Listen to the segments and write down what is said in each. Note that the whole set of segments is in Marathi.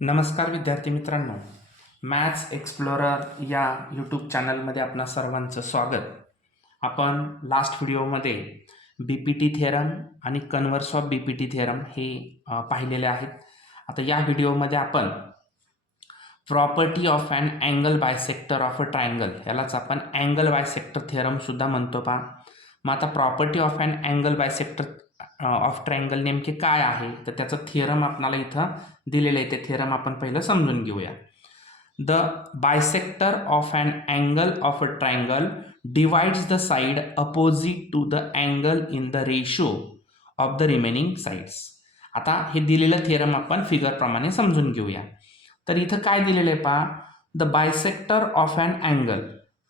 नमस्कार विद्यार्थी मित्रांनो, मॅथ्स एक्सप्लोरर या यूट्यूब चॅनलमध्ये आपणा सर्वांचं स्वागत. आपण लास्ट व्हिडिओमध्ये बी पी टी थेरम आणि converse of B P T theorem हे पाहिलेले आहेत. आता या व्हिडिओमध्ये आपण property of an angle bisector of a triangle, यालाच आपण अँगल बायसेक्टर थेरमसुद्धा म्हणतो पहा. मग आता property of an angle bisector of triangle नेमके काय आहे, तर त्याचं थिअरम आपल्याला इथं दिलेलं आहे. ते थिअरम आपण पहिलं समजून घेऊया. The bisector of an angle of a triangle divides the side opposite to the angle in the ratio of the remaining sides. आता हे दिलेलं थिअरम आपण फिगरप्रमाणे समजून घेऊया. तर इथं काय दिलेलं आहे पहा, the bisector of an angle,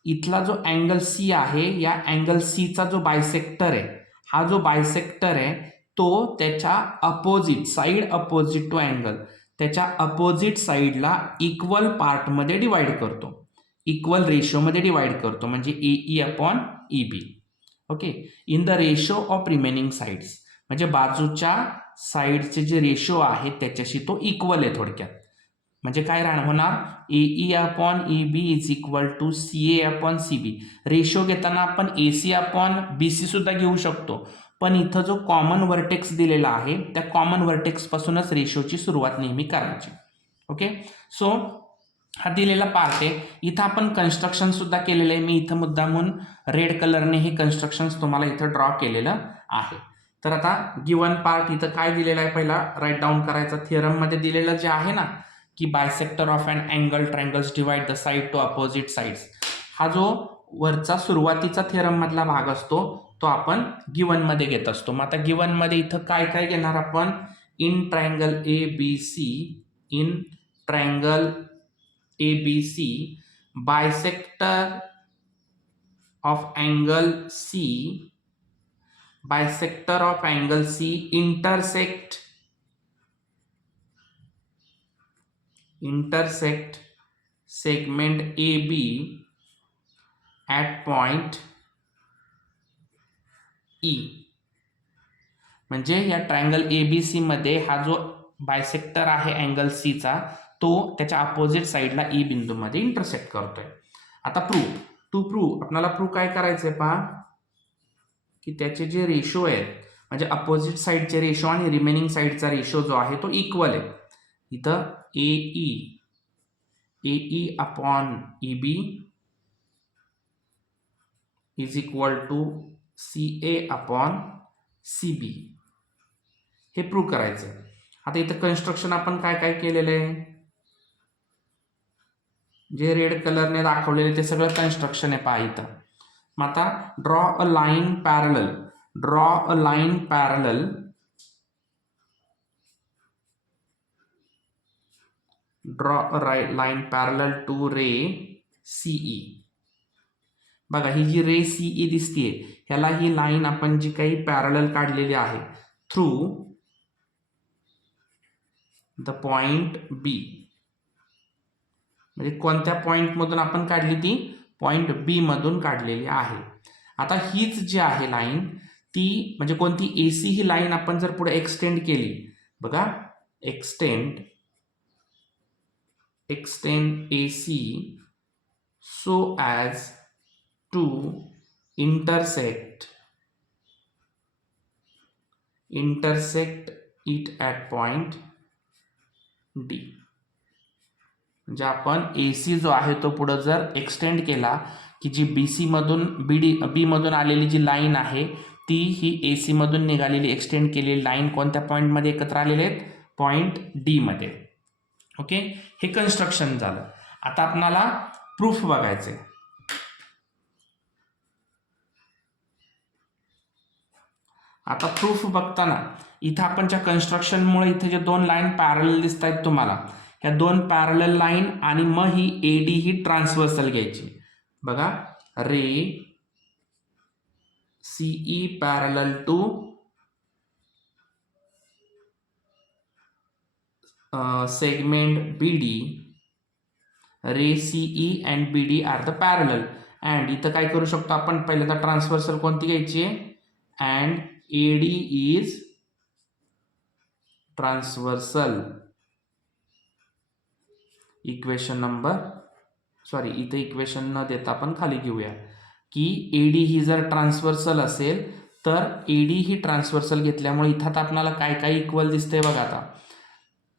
इथला जो अँगल सी आहे, या अँगल सीचा जो बायसेक्टर आहे, हा जो बायसेक्टर आहे तो त्याच्या opposite side, opposite to angle, त्याच्या अपोजिट साईडला इक्वल पार्टमध्ये डिवाइड करतो, इक्वल रेशोमध्ये डिवाइड करतो, म्हणजे A E upon E B. Okay, in the ratio of remaining sides, म्हणजे बाजूच्या साईडचे जे रेशो आहे त्याच्याशी तो इक्वल आहे. थोडक्यात म्हणजे काय होणार, A E upon E B is equal to C A upon C B. Ratio घेताना आपण A C upon B C सुद्धा घेऊ शकतो, पण इथं जो कॉमन वर्टेक्स दिलेला आहे त्या कॉमन वर्टेक्स पासूनच रेशोची सुरुवात नेहमी करायची. ओके, सो हा दिलेला पार्ट आहे. इथं आपण कन्स्ट्रक्शन सुद्धा केलेलं आहे. मी इथं मुद्दामून रेड कलरने हे कन्स्ट्रक्शन तुम्हाला इथं ड्रॉ केलेलं आहे. तर आता गिवन पार्ट इथं काय दिलेला आहे पहिला राईट डाऊन करायचा. थिअरम मध्ये दिलेलं जे आहे ना की bisector of an angle triangles divide the side to opposite sides, हा जो वरचा सुरुवातीचा थिअरम मधला भाग असतो तो आपण गिवन मध्ये घेत असतो. मग आता गिवन मध्ये इथं काय काय घेणार आपण, in triangle A B C, in triangle A B C bisector of angle C, bisector of angle C intersect segment AB at point E. म्हणजे या ट्रायंगल एबीसी मध्ये हा जो बायसेक्टर आहे अँगल सीचा, तो त्याच्या अपोजिट साईडला ई बिंदूमध्ये इंटरसेक्ट करतोय. आता प्रूफ आपल्याला प्रूफ काय करायचंय पहा, की त्याचे जे रेशो आहेत, म्हणजे अपोजिट साईडचे रेशो आणि रिमेनिंग साईडचा रेशो जो आहे तो इक्वल आहे. इथं A E upon E B is equal to C A upon C B, हे प्रूव्ह करायचं. आता इथं कन्स्ट्रक्शन आपण काय काय केलेलं आहे, जे रेड कलरने दाखवलेले ते सगळं कन्स्ट्रक्शन आहे पहा इथं. मग आता draw a line parallel to ray C E. बघा ही जी रे सीई दिसतीये, ह्याला ही लाईन आपण जी काही पॅरलल काढलेली आहे थ्रू द पॉइंट बी, म्हणजे कोणत्या पॉइंट मधून आपण काढली, ती पॉइंट बी मधून काढलेली आहे. आता हीच जी आहे लाईन, ती म्हणजे कोणती, एसी ही लाईन आपण जर पुढे एक्सटेंड केली, बघा extend AC so as to intersect it at point D. म्हणजे आपण AC जो आहे तो पुढे जर एक्सटेंड केला, की जी BC मधून बी मधून आलेली जी लाईन आहे ती ही AC मधून निघालेली एक्सटेंड केलेली लाईन कोणत्या पॉइंट मध्ये एकत्र आलेले आहेत, पॉइंट D मध्ये. ओके, हे कन्स्ट्रक्शन झालं. आता आपल्याला प्रूफ बघायचे. आता प्रूफ बघताना इथं आपण ज्या कन्स्ट्रक्शनमुळे इथे जे दोन लाईन पॅरलल दिसत आहेत तुम्हाला, ह्या दोन पॅरलल लाईन आणि मग ही एडी ही ट्रान्सव्हर्सल घ्यायची. बघा ray CE parallel to segment BD, ray CE and BD are the parallel. and इथं काय करू शकतो आपण, पहिल्यांदा ट्रान्सव्हर्सल कोणती घ्यायची, and AD is transversal equation number इथे इक्वेशन न देता आपण खाली घेऊया की एडी ही जर ट्रान्सव्हर्सल असेल तर एडी ही ट्रान्सव्हर्सल घेतल्यामुळे इथं आता आपल्याला काय काय इक्वल दिसतंय बघा.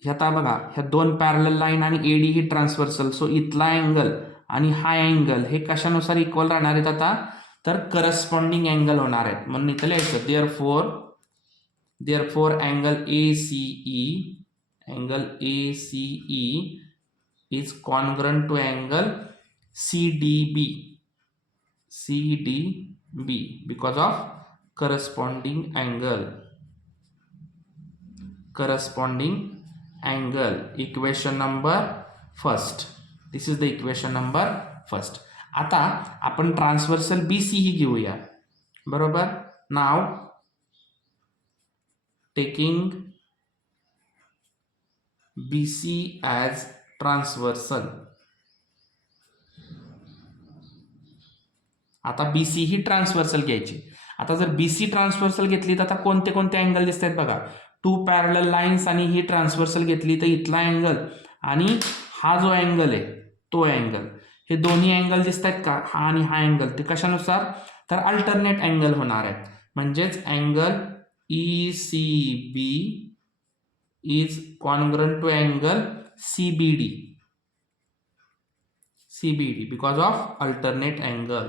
आता बघा ह्या दोन पॅरलल लाईन आणि एडी ही ट्रान्सव्हर्सल, सो इथला अँगल आणि हा अँगल हे कशानुसार इक्वल राहणार आहेत आता, तर करस्पॉन्डिंग अँगल होणार आहेत. म्हणून इथं लिहायचं therefore angle ACE is congruent to angle CDB because of corresponding angle. Equation number first. This is the equation number first. आता आपण ट्रान्सव्हर्सल BC ही घेऊया, बरोबर. नाव टेकिंग BC as ट्रान्सव्हर्सल. आता BC ही ट्रान्सव्हर्सल घ्यायची. आता जर BC ट्रान्सव्हर्सल घेतली तर आता कोणते कोणते अँगल दिसत आहेत बघा. 2 पॅरलल लाईन्स आणि ही ट्रान्सव्हर्सल घेतली तर इथला अँगल आणि हा जो अँगल आहे तो अँगल, हे दोन्ही अँगल दिसत आहेत का, हा आणि हा अँगल, ते कशानुसार, तर अल्टरनेट अँगल होणार आहेत. म्हणजेच angle ECB is congruent to angle CBD because of alternate angle.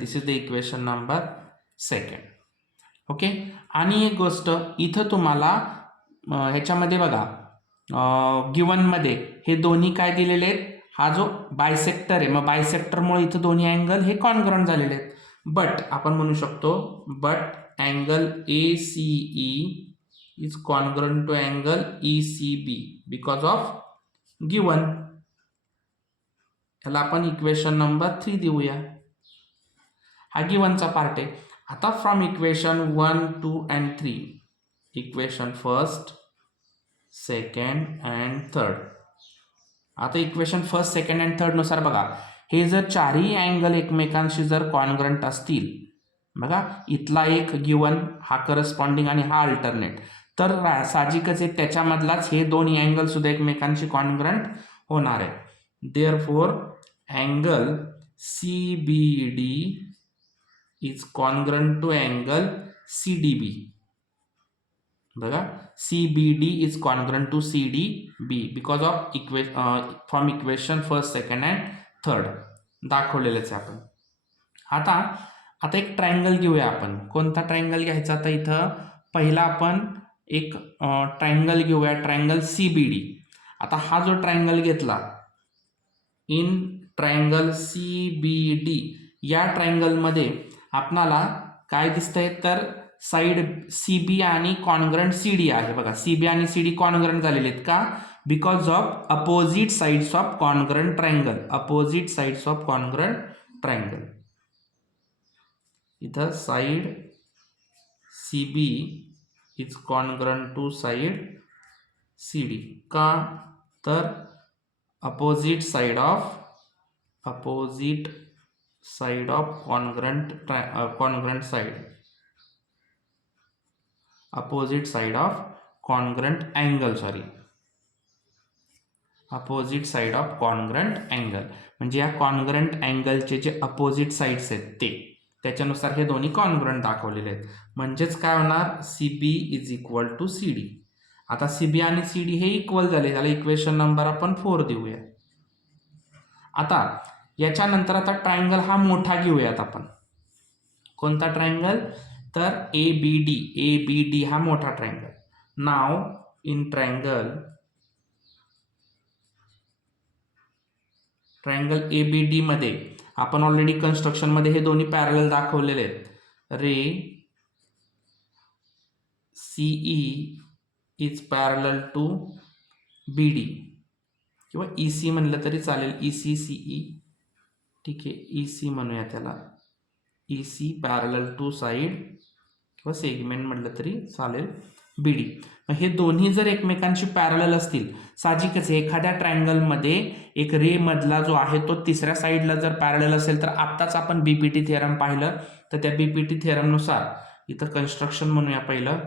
This is the equation number second. Okay. आणि एक गोष्ट इथं तुम्हाला ह्याच्यामध्ये बघा गिवन मध्ये हे दोन्ही काय दिलेले आहेत, हा जो बायसेक्टर आहे, मग बायसेक्टरमुळे इथं दोन्ही अँगल हे कॉन्ग्रंट झालेले आहेत. बट आपण म्हणू शकतो angle ACE is congruent to angle ECB because of given. याला आपण इक्वेशन नंबर 3 देऊया. हा गिवनचा पार्ट आहे. आता from equation 1, 2 and 3, equation first, second and third. आता equation first, second and third नुसार बघा, हे जर चारही अँगल एकमेकांशी जर कॉन्ग्रंट असतील, बघा इथला एक गिवन, हा करस्पॉन्डिंग आणि हा अल्टरनेट, तर साहजिकच आहे त्याच्यामधलाच हे दोन्ही अँगल सुद्धा एकमेकांशी कॉन्ग्रंट होणार आहे. Therefore angle CBD is congruent to angle CDB. बघा CBD is congruent to CDB because of from equation first, second and third दाखवलेलंच आहे आपण. आता एक ट्रायंगल घेऊया आपण. कोणता ट्रायंगल घ्यायचा, आता इथं पहिला आपण एक ट्रायंगल घेऊया, ट्रायंगल CBD. आता हा जो ट्रायंगल घेतला, इन ट्रायंगल CBD, या ट्रायंगलमध्ये आपणाला काय दिसतंय, तर साइड CB आणि कॉन्ग्रंट CD आहे. बघा CB आणि CD कॉन्ग्रंट झालेले आहेत का, because of opposite sides of congruent triangle. इथं side CB is congruent to side CD का, तर opposite side of congruent side, opposite side of congruent angle, opposite side of congruent angle. म्हणजे या कॉन्ग्रंट अँगलचे जे अपोजिट साइड्स आहेत त्याच्यानुसार हे दोन्ही कॉन्ग्रंट दाखवलेले आहेत. म्हणजेच काय होणार, CB is equal to CD. आता CB आणि CD हे इक्वल झाले, त्याला इक्वेशन नंबर आपण 4 देऊया. आता याच्यानंतर आता ट्रायंगल हा मोठा घेऊयात आपण. कोणता ट्रायंगल, तर ABD हा मोठा triangle. Now in triangle ABD मध्ये आपण ऑलरेडी कन्स्ट्रक्शन मध्ये हे दोन्ही पॅरलल दाखवलेले आहेत. Ray CE is parallel to BD किंवा EC म्हणलं तरी चालेल, EC CE, ठीक आहे, EC म्हणूया त्याला. EC पॅरलल टू साइड किंवा सेगमेंट म्हटलं तरी चालेल BD. हे दोन्ही जर एकमेकांशी पॅरलल असतील, साहजिकच एखाद्या ट्रायंगलमध्ये एक रे मधला जो आहे तो तिसऱ्या साईडला जर पॅरलल असेल, तर आत्ताच आपण BPT थिअरम पाहिलं, तर त्या BPT थिअरमनुसार इथं कन्स्ट्रक्शन म्हणूया पहिलं.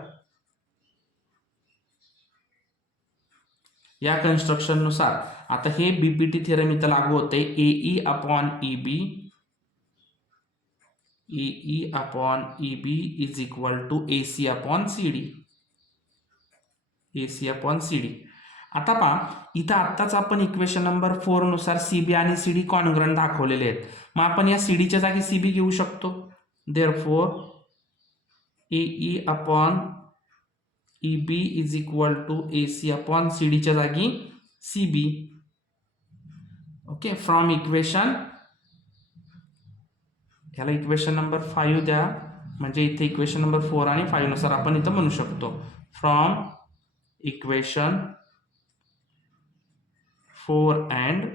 या कन्स्ट्रक्शननुसार आता हे बीपीटी थिअरम इथं लागू होते. A E upon E B is equal to A C upon C D. आता पहा इथं आत्ताच आपण इक्वेशन नंबर 4 नुसार सीबी आणि सीडी कॉन्ग्रंट दाखवलेले आहेत. मग आपण या सीडीच्या जागी सीबी घेऊ शकतो. Therefore A E upon E B is equal to A C upon सीडीच्या जागी सीबी. ओके, फ्रॉम इक्वेशन, याला इक्वेशन नंबर 5 द्या, म्हणजे इथे इक्वेशन नंबर 4 आणि 5 नुसार आपण इथं म्हणू शकतो. From equation 4 and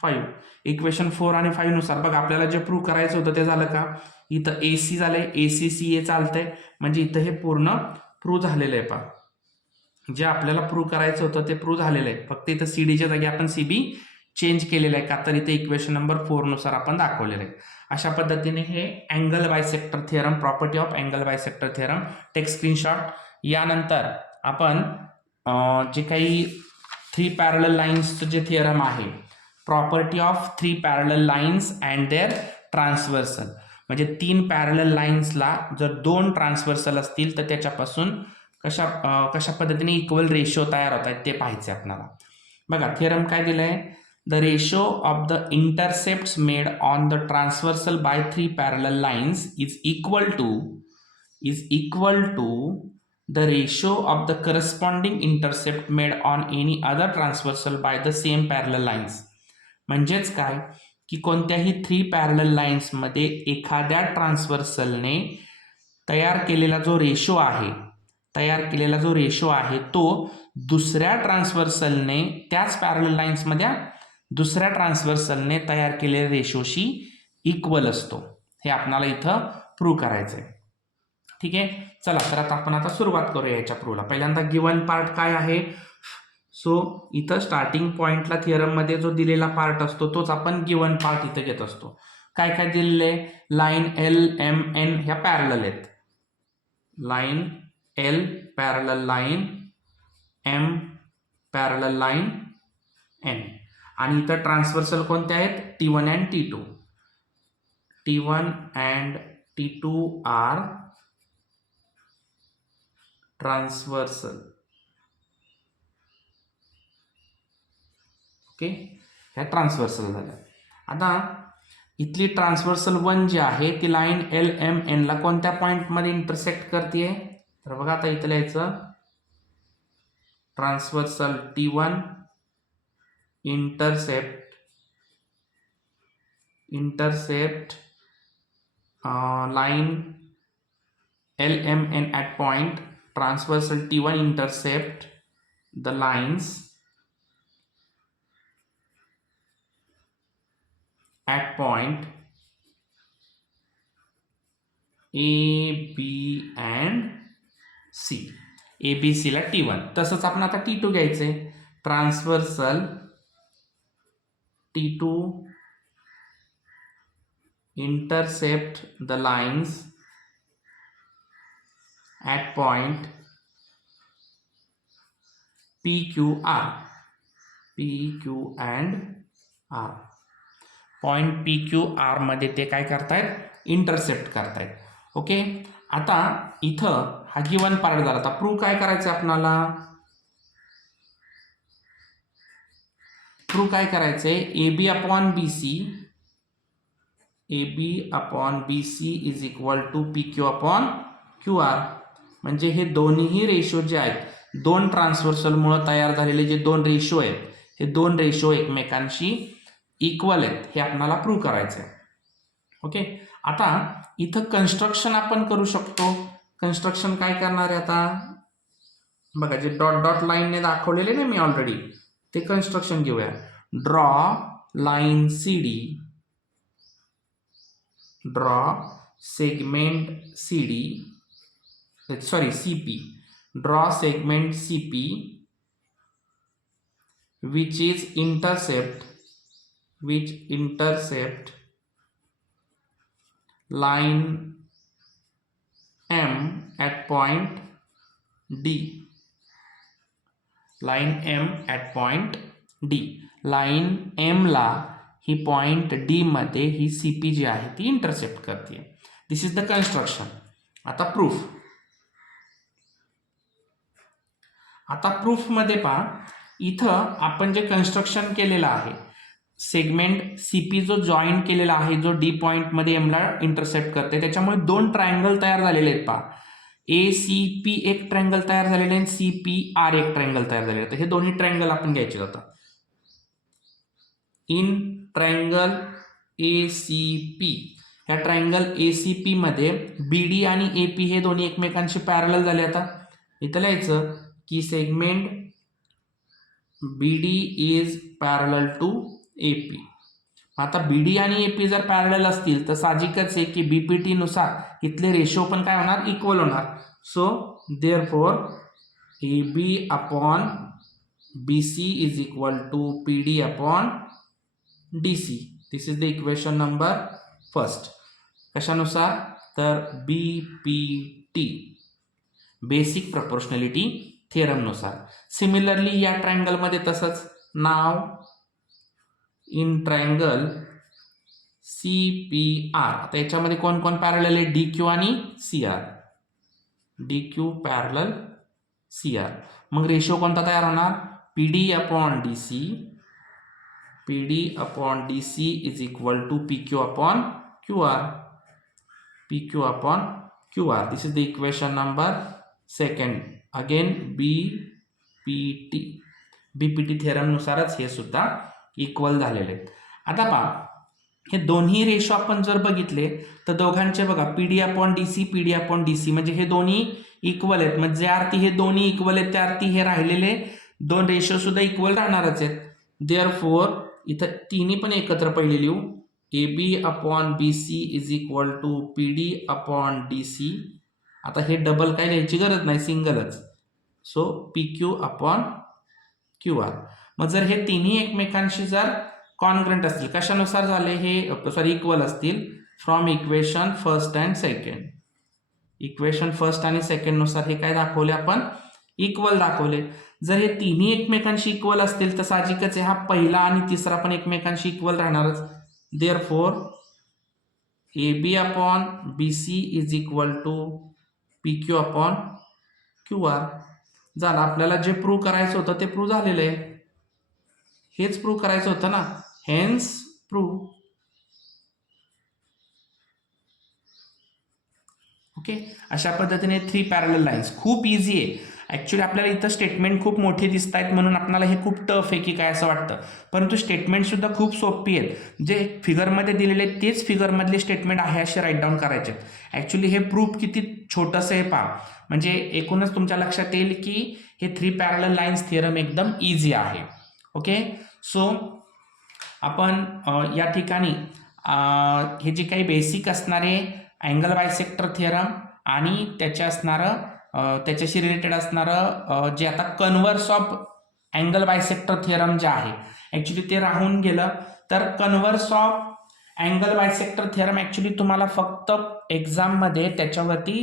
5. इक्वेशन 4 आणि 5 नुसार बघा आपल्याला जे प्रूव्ह करायचं होतं ते झालं का? इथं एसी झालंय, एसी सी ए चालतंय, म्हणजे इथं हे पूर्ण प्रूव्ह झालेलं आहे. पहा जे आपल्याला प्रूव्ह करायचं होतं ते प्रूव्ह झालेलं आहे. फक्त इथं सीडीच्या जागी आपण सीबी चेंज केलेलं आहे, का तर इथे इक्वेशन नंबर 4 नुसार आपण दाखवलेलं आहे. अशा पद्धतीने हे angle bisector theorem, property of angle bisector theorem, take screenshot. यानंतर आपण जे काही 3 पॅरलल लाईन्सचं जे थिअरम आहे, property of 3 parallel lines and their transversal, म्हणजे 3 पॅरलल लाईन्सला जर 2 ट्रान्सव्हर्सल असतील तर त्याच्यापासून कशा पद्धतीने इक्वल रेशो तयार होत आहेत ते पाहायचे आपल्याला. बघा थिअरम काय दिलंय? The ratio of the intercepts made on the transversal by 3 parallel lines is equal to the ratio of the corresponding intercept made on any other transversal by the same parallel lines. म्हणजेच काय की कोणत्याही 3 पॅरलल लाईन्स मध्ये एखाद्या ट्रान्सव्हर्सलने तयार केलेला जो रेशो आहे तो दुसऱ्या ट्रान्सव्हर्सलने, त्याच पॅरलल लाईन्स मध्ये दुसऱ्या ट्रान्सव्हर्सलने तयार केलेल्या रेशोशी इक्वल असतो. हे आपल्याला इथं प्रूव्ह करायचं आहे. ठीक आहे, चला तर आता आपण सुरुवात करूया याच्या प्रूव्हला. पहिल्यांदा गिवन पार्ट काय आहे? सो इथं स्टार्टिंग पॉइंटला थिअरम मध्ये जो दिलेला पार्ट असतो तोच आपण गिवन पार्ट इथं घेत असतो. काय काय दिलेले? लाईन एल एम एन ह्या पॅरलल आहेत. Line L parallel line, M parallel line, N. आणि इथं ट्रान्सव्हर्सल कोणते आहेत? T1 and T2. T1 and T2 are transversal. Okay, ह्या ट्रान्सव्हर्सल झाल्या. आता इथली ट्रान्सव्हर्सल 1 जी आहे ती लाईन एल एम एन ला कोणत्या पॉइंट मध्ये इंटरसेक्ट करते? तर बघा आता इथं लिहायचं transversal T1 intercept line LMN at point. Transversal T1 intercept the lines at point A, B and C. A, B, C ला T1. तसंच आपण आता T2 घ्यायचे. Transversal T2 intercept the lines at point PQR. PQ and R. Point PQR मध्ये ते काय करतायत? इंटरसेप्ट करतायत. ओके, आता इथं हा गिवन पार्ट झाला. आता प्रूव्ह काय करायचं आपल्याला? प्रूव्ह काय करायचंय? AB upon BC is equal to PQ upon QR. म्हणजे हे दोन्ही रेशो जे आहेत, 2 ट्रान्सव्हर्सल मुळे तयार झालेले जे 2 रेशो आहेत, हे 2 रेशो एकमेकांशी इक्वल आहेत हे आपल्याला प्रूव्ह करायचं आहे. ओके, आता इथं कन्स्ट्रक्शन आपण करू शकतो. कन्स्ट्रक्शन काय करणार आहे आता? बघा जे डॉट डॉट लाईनने दाखवलेले ना मी ऑलरेडी, ते कन्स्ट्रक्शन घेऊया. Draw line CD, draw segment CP, draw segment CP which intercept line M at point D. Line M at point D. Line एमला ही पॉईंट डी मध्ये ही सी पी जी आहे ती इंटरसेप्ट करते. This is the construction. आता प्रूफ. आता प्रूफमध्ये पहा, इथं आपण जे कन्स्ट्रक्शन केलेलं आहे, सेगमेंट सी पी जो जॉईन केलेला आहे, जो डी पॉईंटमध्ये एमला इंटरसेप्ट करते, त्याच्यामुळे दोन ट्रायंगल तयार झालेले आहेत. पहा, ए सी पी एक ट्रायंगल तयार झालेले आहे, सी पी आर एक ट्रायंगल तयार झालेले आहे. हे दोन्ही ट्रायंगल आपण घ्यायचे जातात. In triangle A C P, ह्या ट्रायंगल ए सी पी मध्ये बी डी आणि ए पी हे दोन्ही एकमेकांशी पॅरलल झाले. आता इथं लिहायचं की segment B D is parallel to A P. आता बी डी आणि ए पी जर पॅरलल असतील तर साहजिकच आहे की बीपीटी नुसार इथले रेशो पण काय होणार, इक्वल होणार. So therefore A B upon B C is equal to P D upon D C. This is the equation number first. कशानुसार, तर B P T, basic proportionality थिअरमनुसार. सिमिलरली या ट्रायंगलमध्ये तसंच. नाव in triangle C P R, आता याच्यामध्ये कोण कोण पॅरलल आहे, डी क्यू आणि C R. D Q parallel C R. मग रेशो कोणता तयार होणार, P D upon D C. P D upon D C is equal to P Q upon Q R. P Q upon Q R. This is the equation number second. Again B P T, B P T थिअरमनुसारच हे सुद्धा इक्वल झालेले आहेत. आता पहा, हे दोन्ही रेशो आपण जर बघितले तर दोघांचे बघा, P D upon D C, P D upon D C, म्हणजे हे दोन्ही इक्वल आहेत. म्हणजे ज्या अर्थी हे दोन्ही इक्वल आहेत त्या अर्थी हे राहिलेले दोन रेशो सुद्धा इक्वल राहणारच आहेत. देअरफॉर इथं तिन्ही पण एकत्र पहिले लिहू, A B upon B C is equal to P D upon D C. आता हे डबल काय लिहायची गरज नाही, सिंगलच. So P Q upon Q R. मग जर हे तिन्ही एकमेकांशी जर कॉन्ग्रंट असतील, कशानुसार झाले हे, सॉरी इक्वल असतील, from equation first and second. Equation first आणि सेकंड नुसार हे काय दाखवले आपण, इक्वल दाखवले. जर हे तिन्ही एकमेकांशी इक्वल असतील तर साहजिकच आहे हा पहिला आणि तिसरा पण एकमेकांशी इक्वल राहणारच. Therefore A B upon B C is equal to P Q upon Q R. झालं. आपल्याला जे प्रूव्ह करायचं होतं ते प्रूव्ह झालेलं आहे. हेच प्रूव्ह करायचं होतं ना, हेन्स प्रूव्ह. ओके, अशा पद्धतीने 3 पॅरलल लाईन्स. खूप इझी आहे ॲक्च्युली. आपल्याला इथं स्टेटमेंट खूप मोठी दिसत आहेत म्हणून आपल्याला हे खूप टफ आहे की काय असं वाटतं, परंतु स्टेटमेंटसुद्धा खूप सोपी आहेत. जे फिगरमध्ये दिलेले आहेत तेच फिगरमधले स्टेटमेंट आहे असे राईट डाऊन करायचे. ॲक्च्युली हे प्रूफ किती छोटंसं आहे पहा, म्हणजे एकूणच तुमच्या लक्षात येईल की हे 3 पॅरलल लाईन्स थिअरम एकदम इझी आहे. ओके, सो आपण या ठिकाणी हे जे काही बेसिक असणारे अँगल बायसेक्टर थिअरम आणि त्याच्याशी रिलेटेड असणारं जे आता converse of angle bisector theorem जे आहे ॲक्च्युली ते राहून गेलं. तर converse of angle bisector theorem actually तुम्हाला फक्त एक्झाममध्ये त्याच्यावरती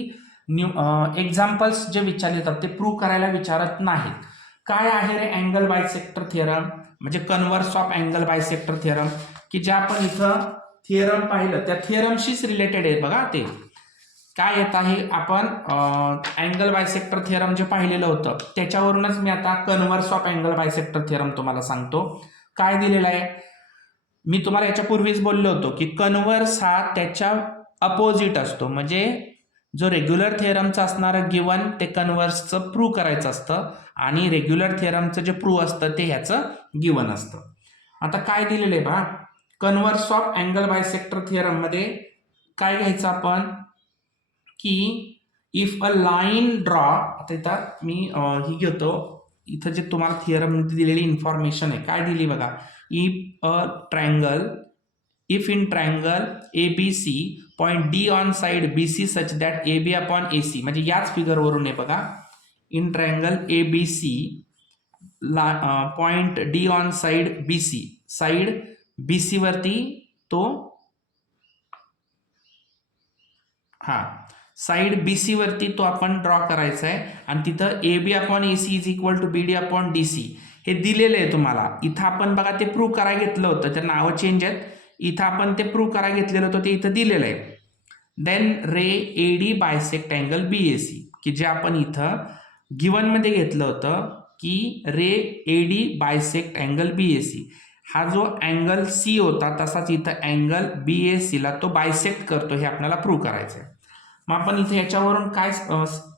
एक्झाम्पल्स जे विचारले जातात ते प्रूव्ह करायला विचारत नाहीत. काय आहे रे अँगल बायसेक्टर थिअरम, म्हणजे converse of angle bisector theorem, की जे आपण इथं थिअरम पाहिलं त्या थिअरमशीच रिलेटेड आहे. बघा ते काय येत आहे, आपण अँगल बायसेक्टर थिअरम जे पाहिलेलं होतं त्याच्यावरूनच मी आता converse of angle bisector theorem तुम्हाला सांगतो. काय दिलेलं आहे, मी तुम्हाला याच्यापूर्वीच बोललो होतो की कन्व्हर्स हा त्याच्या अपोजिट असतो. म्हणजे जो रेग्युलर थिअरमचं असणारं गिवन ते कन्व्हर्सचं प्रूव्ह करायचं असतं आणि रेग्युलर थिअरमचं जे प्रूव्ह असतं ते ह्याचं गिवन असतं. आता काय दिलेलं आहे बघा, converse of angle bisector theorem मध्ये काय घ्यायचं आपण की इफ अ लाईन ड्रॉ, आता इथं मी ही घेतो, इथं जे तुम्हाला थिअरम दिलेली इन्फॉर्मेशन आहे काय दिली बघा, if in triangle A B C point D on side B C such that A B upon A C, म्हणजे याच फिगरवरून आहे बघा, in triangle A B C point D on side B C, side B C वरती तो साईड बी सी वरती तो आपण ड्रॉ करायचा आहे आणि तिथं A B upon A C is equal to B D upon D C हे दिलेलं आहे तुम्हाला. इथं आपण बघा ते प्रूव्ह करायला घेतलं होतं, तर नावं चेंज आहेत. इथं आपण ते प्रूव्ह करायला घेतलेलं होतं ते इथं दिलेलं आहे. Then ray A D bisect angle B A C, की जे आपण इथं गिवनमध्ये घेतलं होतं की ray A D bisect angle B A C. हा जो अँगल सी होता तसाच इथं अँगल बी ए सीला तो बायसेक्ट करतो, हे आपल्याला प्रूव्ह करायचं आहे. मग आपण इथे याच्यावरून काय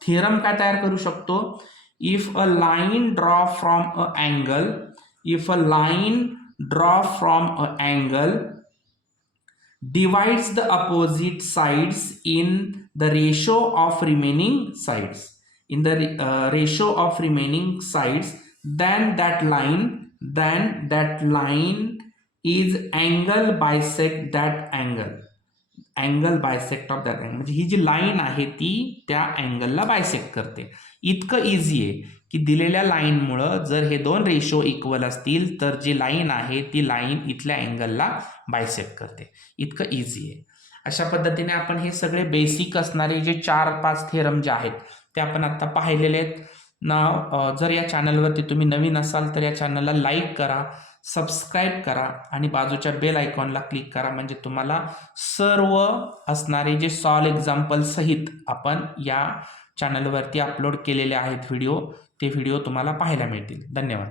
थिअरम काय तयार करू शकतो. If a line draw from a angle, if a line draw from a angle divides the opposite sides in the ratio of remaining sides, in the ratio of remaining sides, then that line is angle bisect that angle, angle bisect of that angle. म्हणजे ही जी लाईन आहे ती त्या अँगलला बायसेक्ट करते. इतकं इझी आहे की दिलेल्या लाईनमुळं जर हे दोन रेशो इक्वल असतील तर जी लाईन आहे ती लाईन इथल्या अँगलला बायसेक्ट करते. इतकं इझी आहे. अशा पद्धतीने आपण हे सगळे बेसिक असणारे जे 4-5 थेरम जे आहेत ते आपण आता पाहिलेले आहेत ना. जर या चॅनलवरती तुम्ही नवीन असाल तर या चॅनलला लाईक करा, सबस्क्राईब करा आणि बाजूच्या बेल आयकॉनला क्लिक करा, म्हणजे तुम्हाला सर्व असणारे जे सॉल्व एक्झाम्पल सहित आपण या चॅनलवरती अपलोड केलेले आहेत व्हिडिओ, ते व्हिडिओ तुम्हाला पाहायला मिळतील. धन्यवाद.